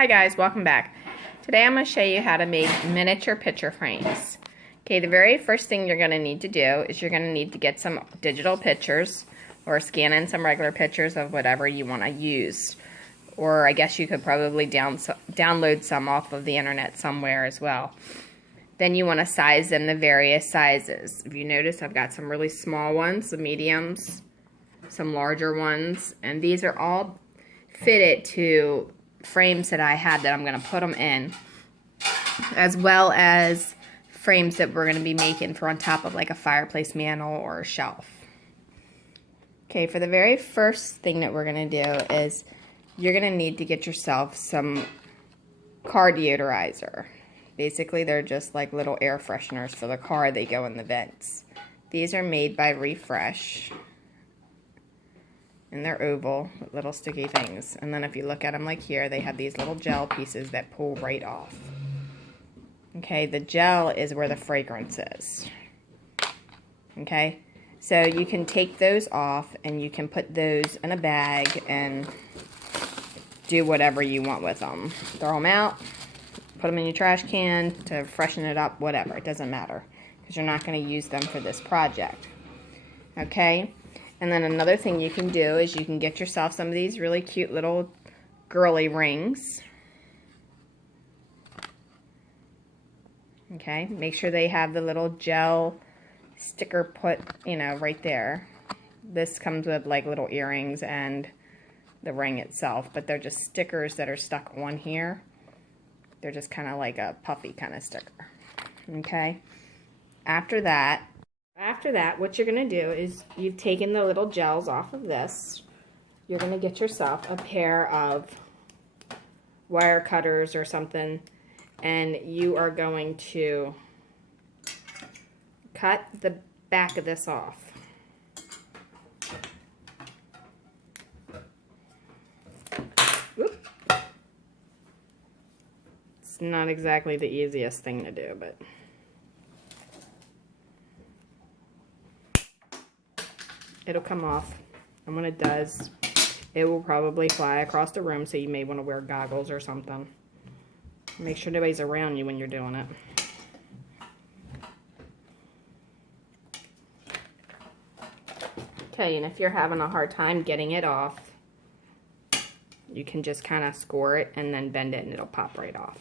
Hi guys, welcome back. Today I'm going to show you how to make miniature picture frames. Okay, the very first thing you're going to need to do is you're going to need to get some digital pictures or scan in some regular pictures of whatever you want to use. Or I guess you could probably download some off of the internet somewhere as well. Then you want to size them to various sizes. If you notice, I've got some really small ones, some mediums, some larger ones, and these are all fitted to frames that I had that I'm going to put them in, as well as frames that we're going to be making for on top of like a fireplace mantle or a shelf. Okay, for the very first thing that we're going to do is you're going to need to get yourself some car deodorizer. Basically, they're just like little air fresheners for the car. They go in the vents. These are made by Refresh. And they're oval with little sticky things. And then if you look at them like here, they have these little gel pieces that pull right off. Okay, the gel is where the fragrance is. Okay, so you can take those off and you can put those in a bag and do whatever you want with them. Throw them out, put them in your trash can to freshen it up, whatever. It doesn't matter because you're not going to use them for this project. Okay? And then another thing you can do is you can get yourself some of these really cute little girly rings. Okay, make sure they have the little gel sticker put, right there. This comes with like little earrings and the ring itself, but they're just stickers that are stuck on here. They're just kind of like a puffy kind of sticker. Okay, after that, what you're going to do is you've taken the little gels off of this. You're going to get yourself a pair of wire cutters or something, and you are going to cut the back of this off. Oop. It's not exactly the easiest thing to do, but it'll come off, and when it does, it will probably fly across the room, so you may want to wear goggles or something. Make sure nobody's around you when you're doing it. Okay, and if you're having a hard time getting it off, you can just kind of score it and then bend it and it'll pop right off.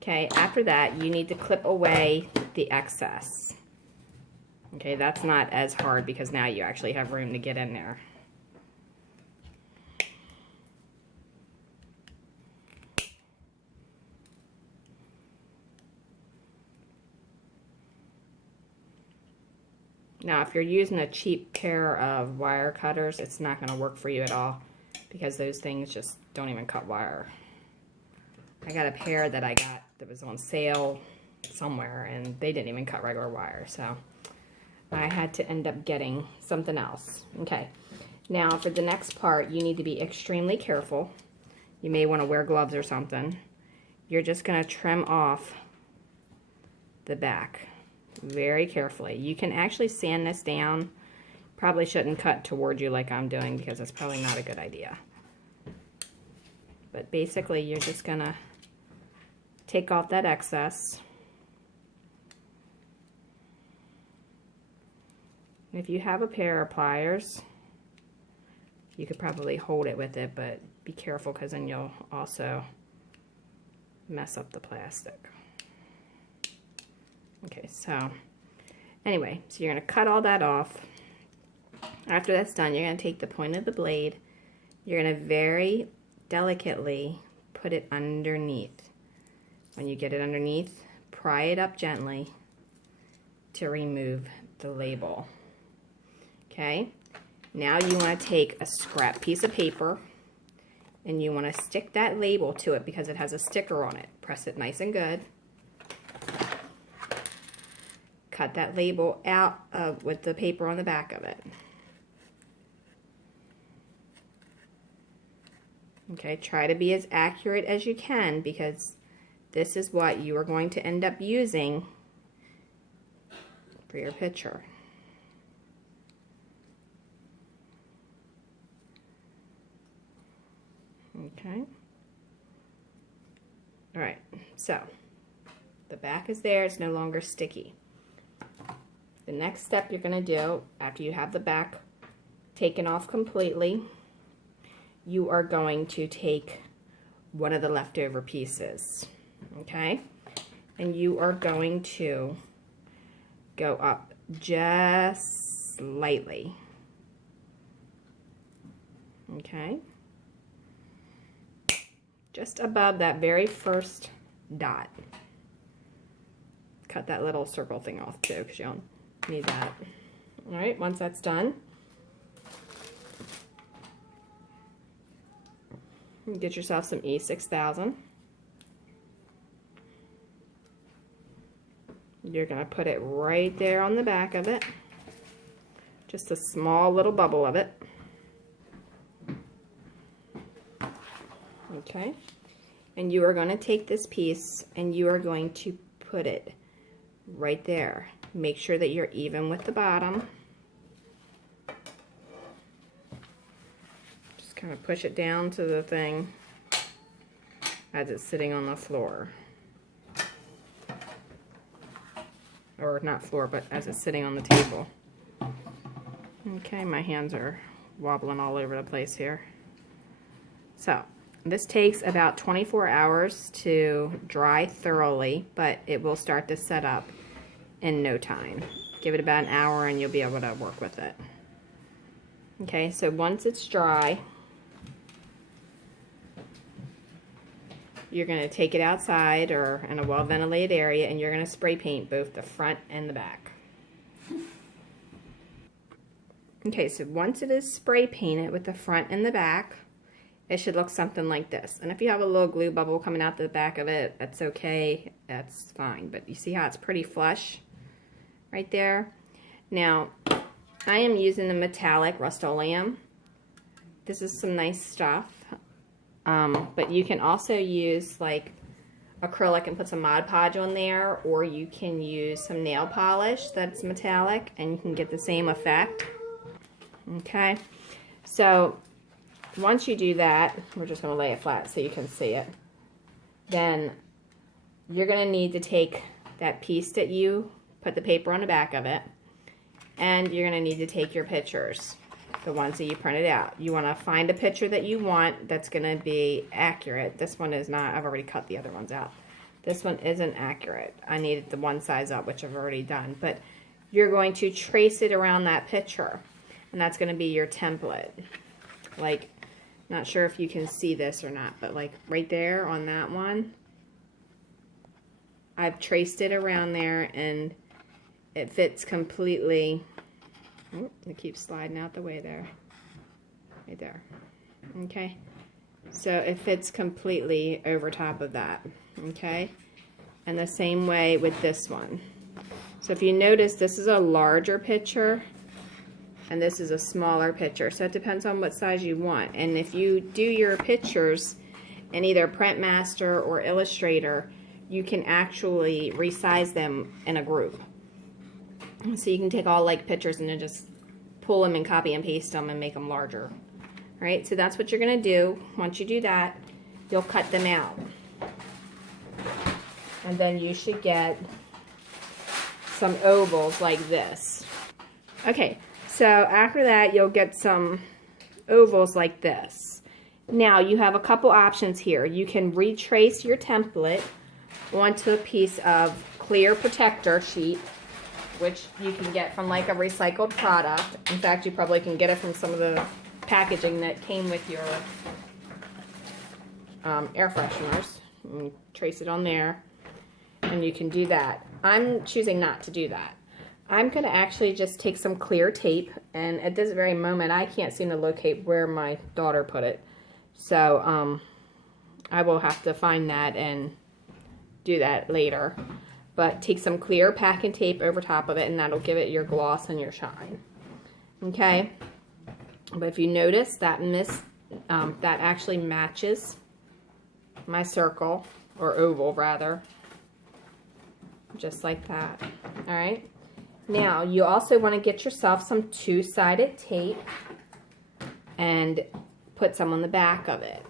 Okay, after that, you need to clip away the excess. Okay, that's not as hard because now you actually have room to get in there. Now, if you're using a cheap pair of wire cutters, it's not going to work for you at all because those things just don't even cut wire. I got a pair that I got that was on sale somewhere, and they didn't even cut regular wire, so I had to end up getting something else. Okay, now for the next part, you need to be extremely careful. You may want to wear gloves or something. You're just going to trim off the back very carefully. You can actually sand this down. Probably shouldn't cut toward you like I'm doing because it's probably not a good idea. But basically, you're just going to take off that excess. If you have a pair of pliers, you could probably hold it with it, but be careful because then you'll also mess up the plastic. Okay, so anyway, so you're going to cut all that off. After that's done, you're going to take the point of the blade, you're going to very delicately put it underneath. When you get it underneath, pry it up gently to remove the label. Okay, now you want to take a scrap piece of paper and you want to stick that label to it because it has a sticker on it. Press it nice and good. Cut that label out with the paper on the back of it. Okay, try to be as accurate as you can because this is what you are going to end up using for your picture. Okay. All right, so the back is there, it's no longer sticky. The next step you're gonna do, after you have the back taken off completely, you are going to take one of the leftover pieces, okay? And you are going to go up just slightly, okay? Just above that very first dot. Cut that little circle thing off too, because you don't need that. All right, once that's done, get yourself some E6000. You're going to put it right there on the back of it. Just a small little bubble of it. Okay. And you are going to take this piece and you are going to put it right there. Make sure that you're even with the bottom. Just kind of push it down to the thing as it's sitting on the floor. Or not floor, but as it's sitting on the table. Okay, my hands are wobbling all over the place here. So, this takes about 24 hours to dry thoroughly, but it will start to set up in no time. Give it about an hour and you'll be able to work with it. Okay, so once it's dry, you're going to take it outside or in a well-ventilated area and you're going to spray paint both the front and the back. Okay, so once it is spray painted with the front and the back, it should look something like this. And if you have a little glue bubble coming out the back of it, that's okay, that's fine. But you see how it's pretty flush right there? Now, I am using the metallic Rust-Oleum. This is some nice stuff. But you can also use like acrylic and put some Mod Podge on there, or you can use some nail polish that's metallic and you can get the same effect. Okay, so once you do that, we're just going to lay it flat so you can see it. Then you're going to need to take that piece that you put the paper on the back of it, and you're going to need to take your pictures, the ones that you printed out. You want to find a picture that you want that's going to be accurate. This one is not. I've already cut the other ones out. This one isn't accurate. I needed the one size up, which I've already done. But you're going to trace it around that picture, and that's going to be your template. Like, not sure if you can see this or not, but like right there on that one, I've traced it around there and it fits completely. Oh, it keeps sliding out the way there. Right there. Okay. So it fits completely over top of that. Okay. And the same way with this one. So if you notice, this is a larger picture and this is a smaller picture. So it depends on what size you want. And if you do your pictures in either Printmaster or Illustrator, you can actually resize them in a group. So you can take all like pictures and then just pull them and copy and paste them and make them larger. All right, so that's what you're gonna do. Once you do that, you'll cut them out. And then you should get some ovals like this. Okay, so after that, you'll get some ovals like this. Now, you have a couple options here. You can retrace your template onto a piece of clear protector sheet, which you can get from like a recycled product. In fact, you probably can get it from some of the packaging that came with your air fresheners. You trace it on there, and you can do that. I'm choosing not to do that. I'm going to actually just take some clear tape, and at this very moment, I can't seem to locate where my daughter put it. So I will have to find that and do that later. But take some clear packing tape over top of it, and that'll give it your gloss and your shine. Okay? But if you notice, that that actually matches my circle, or oval rather. Just like that. Alright? Now, you also want to get yourself some two-sided tape and put some on the back of it.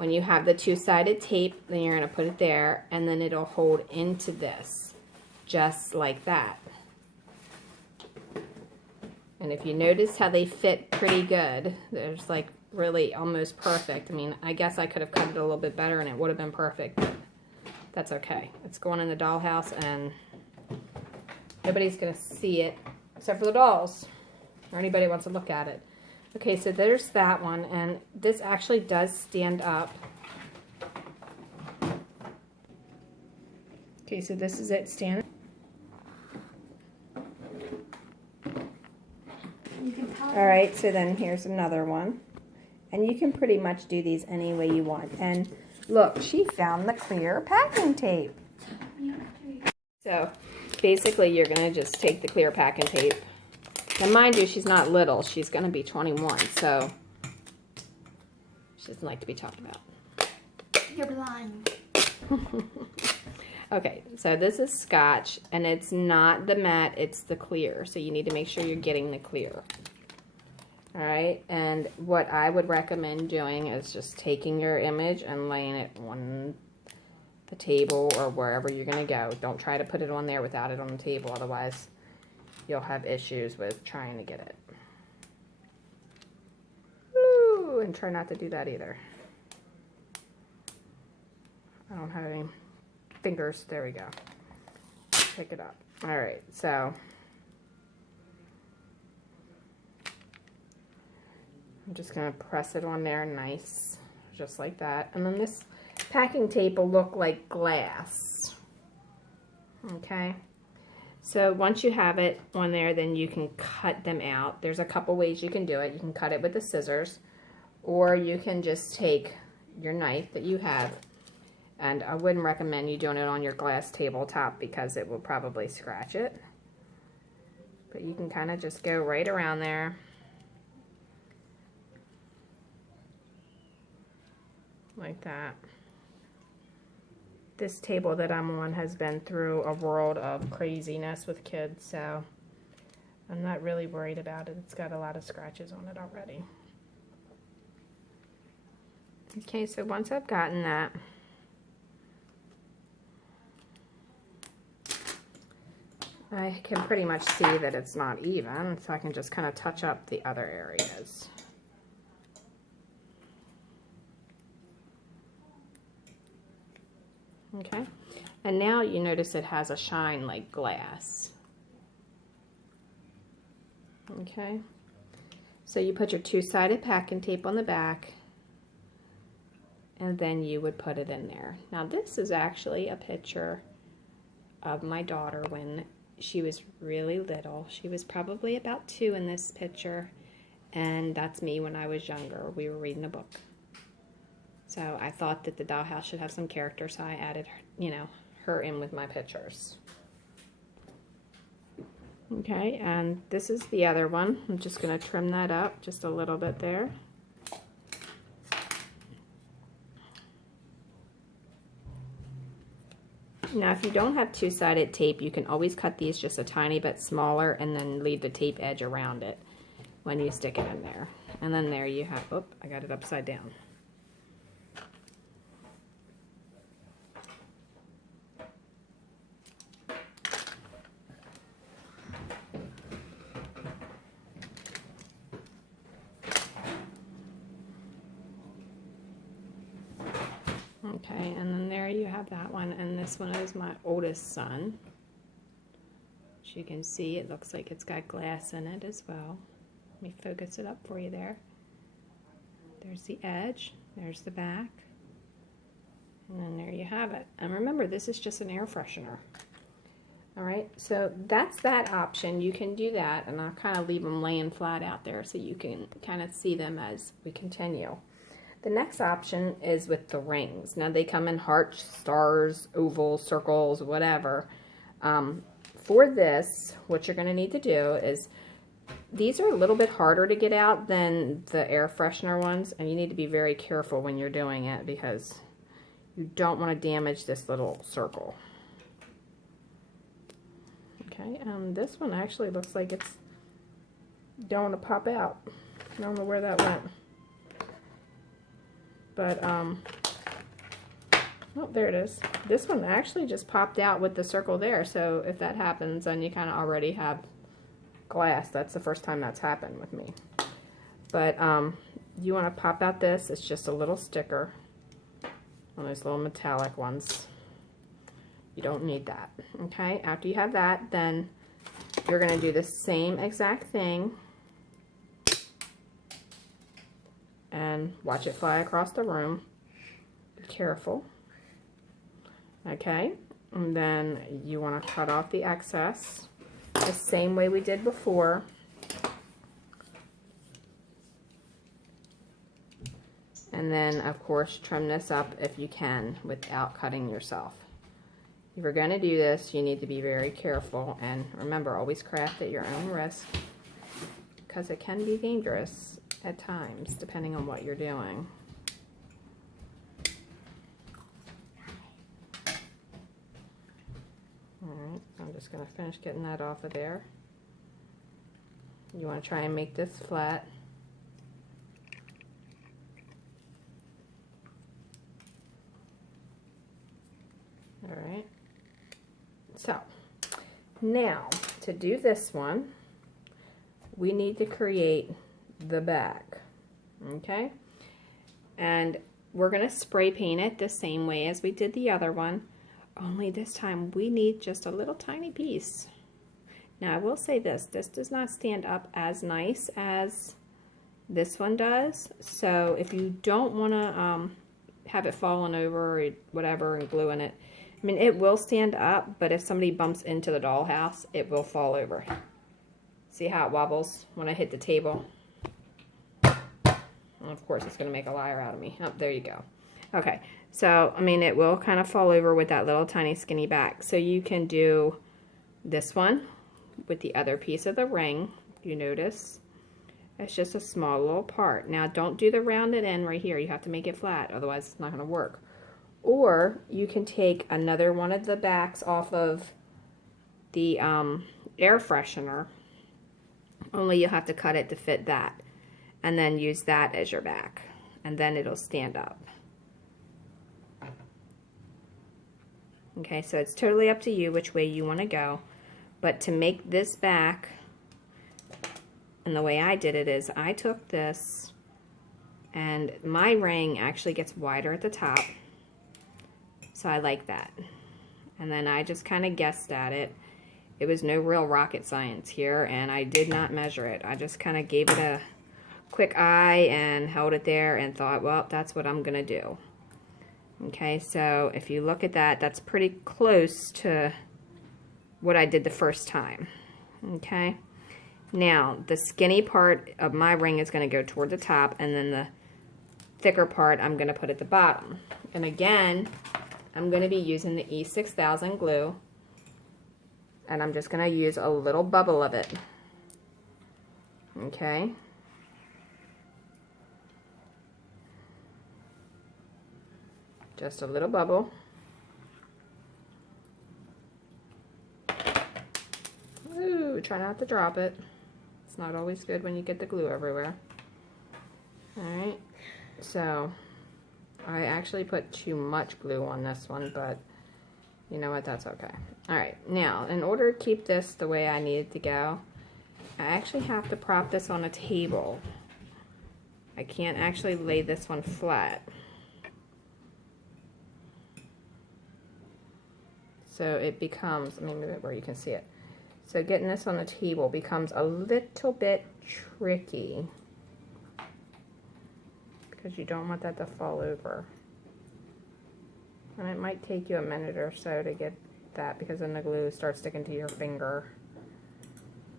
When you have the two-sided tape, then you're going to put it there, and then it'll hold into this, just like that. And if you notice how they fit pretty good, there's like really almost perfect. I mean, I guess I could have cut it a little bit better and it would have been perfect, but that's okay. It's going in the dollhouse and nobody's going to see it except for the dolls or anybody who wants to look at it. Okay, so there's that one, and this actually does stand up. Okay, so this is it standing. Alright, so then here's another one. And you can pretty much do these any way you want. And look, she found the clear packing tape. So basically you're going to just take the clear packing tape. Now mind you, she's not little. She's going to be 21, so she doesn't like to be talked about. You're blind. Okay, so this is Scotch, and it's not the matte, it's the clear. So you need to make sure you're getting the clear. Alright, and what I would recommend doing is just taking your image and laying it on the table or wherever you're going to go. Don't try to put it on there without it on the table, otherwise you'll have issues with trying to get it. Ooh, and try not to do that either. I don't have any fingers. There we go. Pick it up. Alright, so I'm just going to press it on there nice, just like that. And then this packing tape will look like glass. Okay. So once you have it on there, then you can cut them out. There's a couple ways you can do it. You can cut it with the scissors, or you can just take your knife that you have, and I wouldn't recommend you doing it on your glass tabletop because it will probably scratch it. But you can kind of just go right around there. Like that. This table that I'm on has been through a world of craziness with kids, so I'm not really worried about it. It's got a lot of scratches on it already. Okay, so once I've gotten that, I can pretty much see that it's not even, so I can just kind of touch up the other areas. Okay, and now you notice it has a shine like glass. Okay, so you put your two-sided packing tape on the back, and then you would put it in there. Now this is actually a picture of my daughter when she was really little. She was probably about 2 in this picture, and that's me when I was younger. We were reading a book. So I thought that the dollhouse should have some character, so I added, you know, her in with my pictures. Okay, and this is the other one. I'm just going to trim that up just a little bit there. Now, if you don't have two-sided tape, you can always cut these just a tiny bit smaller and then leave the tape edge around it when you stick it in there. And then there you have, oh, I got it upside down. Okay, and then there you have that one, and this one is my oldest son. As you can see, it looks like it's got glass in it as well. Let me focus it up for you there. There's the edge, there's the back, and then there you have it. And remember, this is just an air freshener. Alright, so that's that option. You can do that, and I'll kind of leave them laying flat out there so you can kind of see them as we continue. The next option is with the rings. Now they come in hearts, stars, ovals, circles, whatever. For this, what you're going to need to do is, these are a little bit harder to get out than the air freshener ones, and you need to be very careful when you're doing it because you don't want to damage this little circle. Okay, this one actually looks like it's don't want to pop out. I don't know where that went. But, oh, there it is. This one actually just popped out with the circle there. So if that happens, then you kind of already have glass. That's the first time that's happened with me. But you want to pop out this. It's just a little sticker. One of those little metallic ones. You don't need that. Okay, after you have that, then you're going to do the same exact thing. And watch it fly across the room. Be careful. Okay, and then you want to cut off the excess the same way we did before. And then, of course, trim this up if you can without cutting yourself. If you're going to do this, you need to be very careful. And remember, always craft at your own risk, because it can be dangerous at times, depending on what you're doing. Alright, I'm just going to finish getting that off of there. You want to try and make this flat. Alright, so now to do this one, we need to create the back, okay? And we're going to spray paint it the same way as we did the other one, only this time we need just a little tiny piece. Now I will say this does not stand up as nice as this one does, so if you don't want to have it falling over or whatever and gluing it, I mean, it will stand up, but if somebody bumps into the dollhouse, it will fall over. See how it wobbles when I hit the table? And of course, it's going to make a liar out of me. Oh, there you go. Okay, so, I mean, it will kind of fall over with that little tiny skinny back. So you can do this one with the other piece of the ring. You notice? It's just a small little part. Now, don't do the rounded end right here. You have to make it flat, otherwise it's not going to work. Or you can take another one of the backs off of the air freshener, only you'll have to cut it to fit that, and then use that as your back, and then it'll stand up. Okay, so it's totally up to you which way you want to go, but to make this back, and the way I did it is I took this, and my ring actually gets wider at the top. So I like that. And then I just kind of guessed at it. It was no real rocket science here, and I did not measure it. I just kind of gave it a quick eye and held it there and thought, well, that's what I'm going to do. Okay, so if you look at that, that's pretty close to what I did the first time. Okay, now the skinny part of my ring is going to go toward the top, and then the thicker part I'm going to put at the bottom. And again, I'm going to be using the E6000 glue, and I'm just going to use a little bubble of it. Okay. Just a little bubble. Ooh, try not to drop it. It's not always good when you get the glue everywhere. Alright, so I actually put too much glue on this one, but you know what, that's okay. Alright, now in order to keep this the way I need it to go, I actually have to prop this on a table. I can't actually lay this one flat. So it becomes, let me move it where you can see it. So getting this on the table becomes a little bit tricky, because you don't want that to fall over. And it might take you a minute or so to get that, because then the glue starts sticking to your finger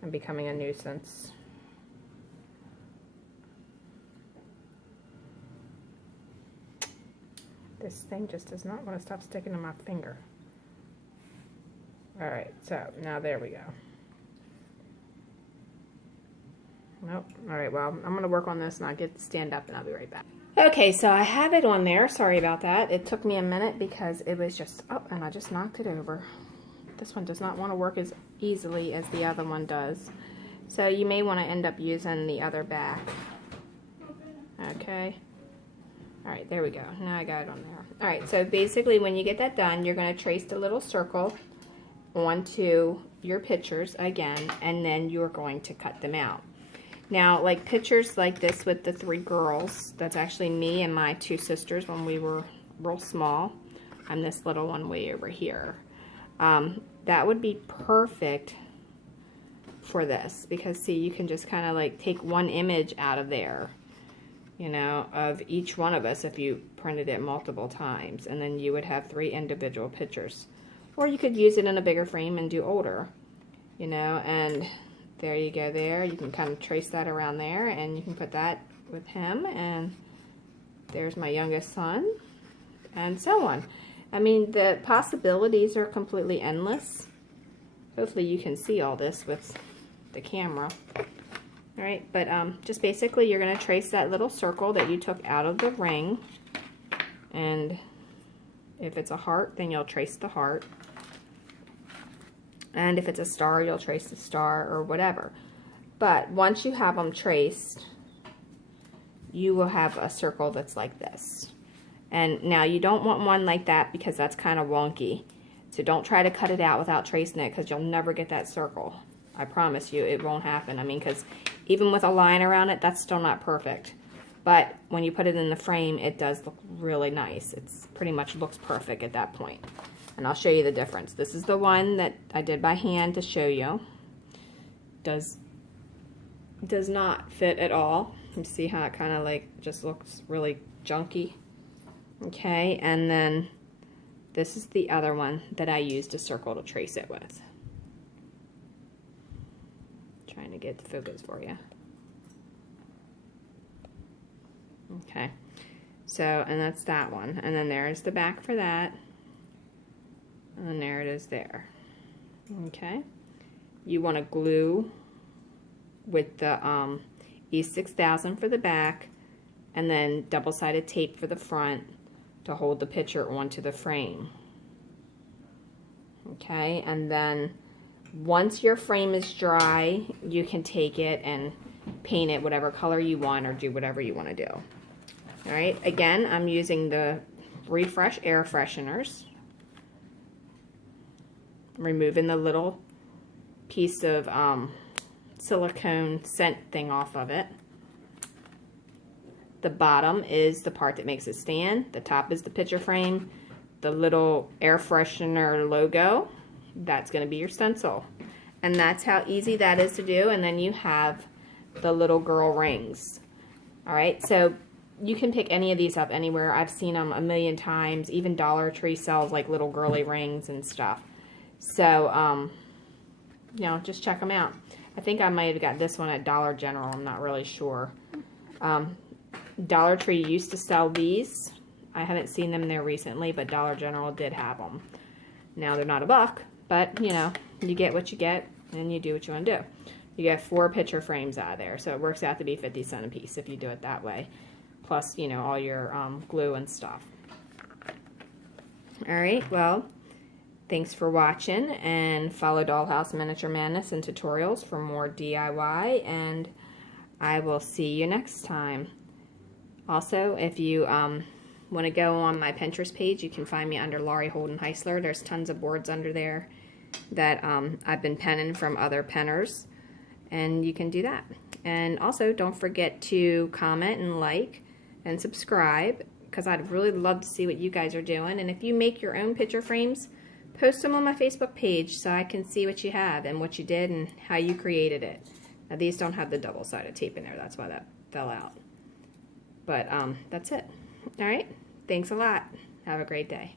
and becoming a nuisance. This thing just does not want to stop sticking to my finger. Alright, so now there we go. Nope. Alright, well, I'm going to work on this and I'll get stand up and I'll be right back. Okay, so I have it on there. Sorry about that. It took me a minute because it was just, oh, and I just knocked it over. This one does not want to work as easily as the other one does. So you may want to end up using the other back. Okay. All right, there we go. Now I got it on there. All right, so basically when you get that done, you're going to trace the little circle onto your pictures again, and then you're going to cut them out. Now, like pictures like this with the 3 girls, that's actually me and my 2 sisters when we were real small. I'm this little one way over here. That would be perfect for this because see, you can just kind of like take one image out of there, you know, of each one of us if you printed it multiple times, and then you would have 3 individual pictures. Or you could use it in a bigger frame and do older, you know, and there you go there. You can kind of trace that around there, and you can put that with him, and there's my youngest son, and so on. I mean, the possibilities are completely endless. Hopefully you can see all this with the camera. All right, but just basically you're going to trace that little circle that you took out of the ring, and if it's a heart, then you'll trace the heart, and if it's a star, you'll trace the star or whatever. But once you have them traced, you will have a circle that's like this. And now you don't want one like that because that's kind of wonky, so don't try to cut it out without tracing it because you'll never get that circle. I promise you it won't happen. I mean, because even with a line around it, that's still not perfect. But when you put it in the frame, it does look really nice. It's pretty much looks perfect at that point. And I'll show you the difference. This is the one that I did by hand to show you. Does not fit at all. You see how it kind of like just looks really junky. Okay, and then this is the other one that I used a circle to trace it with. Trying to get the focus for you. Okay, so, and that's that one. And then there's the back for that. And there it is there. Okay, you want to glue with the E6000 for the back, and then double-sided tape for the front to hold the picture onto the frame. Okay, and then once your frame is dry, you can take it and paint it whatever color you want or do whatever you want to do. All right, again, I'm using the Refresh air fresheners. I'm removing the little piece of silicone scent thing off of it. The bottom is the part that makes it stand. The top is the picture frame. The little air freshener logo, that's going to be your stencil. And that's how easy that is to do. And then you have the little girl rings. All right, so you can pick any of these up anywhere. I've seen them a million times. Even Dollar Tree sells like little girly rings and stuff. So, you know, just check them out. I think I might have got this one at Dollar General. I'm not really sure. Dollar Tree used to sell these. I haven't seen them there recently, but Dollar General did have them. Now they're not $1, but you know, you get what you get and you do what you want to do. You get 4 picture frames out of there, so it works out to be 50 cents a piece if you do it that way. Plus, you know, all your glue and stuff. Alright, well, thanks for watching, and follow Dollhouse Miniature Madness and tutorials for more DIY, and I will see you next time. Also, if you want to go on my Pinterest page, you can find me under Laurie Holden Heisler. There's tons of boards under there that I've been penning from other penners, and you can do that. And also, don't forget to comment and like and subscribe, because I'd really love to see what you guys are doing. And if you make your own picture frames, post them on my Facebook page so I can see what you have and what you did and how you created it. Now, these don't have the double-sided tape in there. That's why that fell out. But that's it. All right. Thanks a lot. Have a great day.